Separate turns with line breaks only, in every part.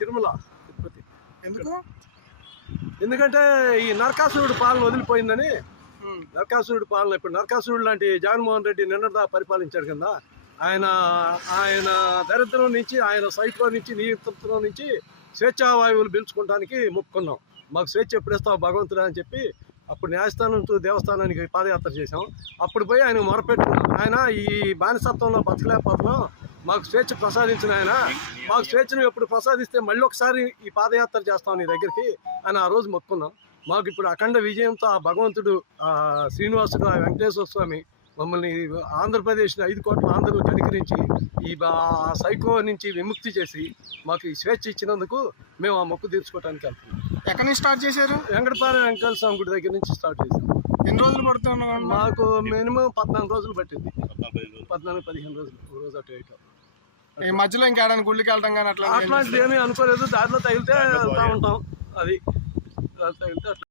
తిరుమల తిరుపతి.
ఎందుకు?
ఎందుకంటే ఈ నరకాసురుడు పాలన వదిలిపోయిందని నరకాసురుడు పాలన ఇప్పుడు నరకాసురుడు లాంటి జగన్మోహన్ రెడ్డి నిన్నదా పరిపాలించాడు కదా ఆయన ఆయన దరిద్రం నుంచి ఆయన సైట్లో నుంచి నియంత్రణలో నుంచి స్వేచ్ఛావాయువులు పీల్చుకోవడానికి మొక్కున్నాం మాకు స్వేచ్ఛ ఎప్పుడు ఇస్తావు భగవంతుడా అని చెప్పి అప్పుడు న్యాయస్థానం దేవస్థానానికి పాదయాత్ర చేసాం అప్పుడు పోయి ఆయన మొరపెట్టుకున్నాం ఆయన ఈ బానిసత్వంలో బతకలేకపోతున్నాం. మాకు స్వేచ్ఛ ప్రసాదించిన ఆయన. మాకు స్వేచ్ఛను ఎప్పుడు ప్రసాదిస్తే మళ్ళీ ఒకసారి ఈ పాదయాత్ర చేస్తాం నీ దగ్గరికి అని ఆ రోజు మొక్కున్నాం. మాకు ఇప్పుడు అఖండ విజయంతో ఆ భగవంతుడు శ్రీనివాసుడు ఆ వెంకటేశ్వర స్వామి మమ్మల్ని ఆంధ్రప్రదేశ్ని ఐదు కోట్ల ఆంధ్రులు కనికరించి ఈ బా- సైకో నుంచి విముక్తి చేసి మాకు ఈ స్వేచ్ఛ ఇచ్చినందుకు మేము ఆ మొక్కు తీర్చుకోవడానికి వెళ్తున్నాం.
ఎక్కడి నుంచి స్టార్ట్ చేశారు?
వెంకటపాలెం వెంకటేశ్వర స్వామి గుడి దగ్గర నుంచి స్టార్ట్ చేసాం
ఎన్ని రోజులు పడుతున్నాం
మాకు మినిమం పద్నాలుగు రోజులు పట్టింది. పద్నాలుగు పదిహేను రోజులు రోజు అటు ఇటు.
ఈ మధ్యలో ఇంకేడాని గుళ్ళకి వెళ్ళడం కానీ అట్లా
అట్లాంటిది ఏమీ అనుకోలేదు. దారిలో తగిలితే వెళ్తా ఉంటాం. అది. తగిలితే అట్లా.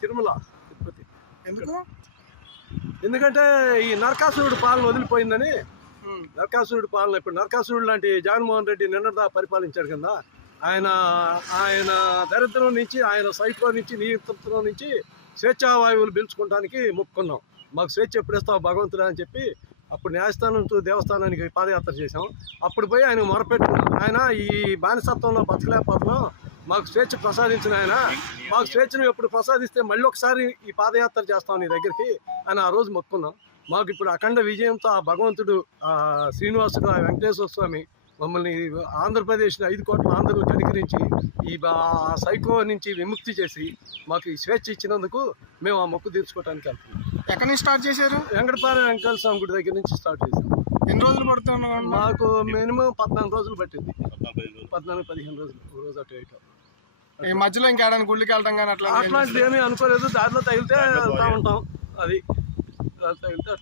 తిరుమల తిరుపతి.
ఎందుకు?
ఎందుకంటే ఈ నరకాసురుడు పాలన వదిలిపోయిందని నరకాసురుడు పాలన ఇప్పుడు నరకాసురుడు లాంటి జగన్మోహన్ రెడ్డి నిన్నదా పరిపాలించాడు కదా ఆయన ఆయన దరిద్రం నుంచి ఆయన సైట్లో నుంచి నియంత్రణలో నుంచి స్వేచ్ఛావాయువులు పీల్చుకోవడానికి మొక్కున్నాం మాకు స్వేచ్ఛ ఎప్పుడు ఇస్తావు భగవంతుడా అని చెప్పి అప్పుడు న్యాయస్థానం దేవస్థానానికి పాదయాత్ర చేసాం అప్పుడు పోయి ఆయన మొరపెట్టుకున్నాం. ఆయన ఈ బానిసత్వంలో బతకలేకపోతున్నాం. మాకు స్వేచ్ఛ ప్రసాదించిన ఆయన. మాకు స్వేచ్ఛను ఎప్పుడు ప్రసాదిస్తే మళ్ళీ ఒకసారి ఈ పాదయాత్ర చేస్తాం నీ దగ్గరికి అని ఆ రోజు మొక్కున్నాం. మాకు ఇప్పుడు అఖండ విజయంతో ఆ భగవంతుడు ఆ శ్రీనివాసుడు ఆ వెంకటేశ్వర స్వామి మమ్మల్ని ఆంధ్రప్రదేశ్ని ఐదు కోట్ల ఆంధ్రులు కనికరించి ఈ సైకో నుంచి విముక్తి చేసి మాకు ఈ స్వేచ్ఛ ఇచ్చినందుకు మేము ఆ మొక్కు తీర్చుకోవడానికి వెళ్తున్నాం.
ఎక్కడి నుంచి స్టార్ట్ చేశారు?
వెంకటపాలెం వెంకటేశ్వర స్వామి గుడి దగ్గర నుంచి స్టార్ట్ చేసాం
ఎన్ని రోజులు పడుతున్నాం
మాకు మినిమం పద్నాలుగు రోజులు పట్టింది. పద్నాలుగు పదిహేను రోజులు. రోజు అటు
ఈ మధ్యలో ఇంకేడాని గుళ్ళకి వెళ్ళడం కానీ అట్లా
అట్లాంటిది ఏమీ అనుకోలేదు. దారిలో తగిలితే వెళ్తా ఉంటాం. అది. తగిలితే అట్లా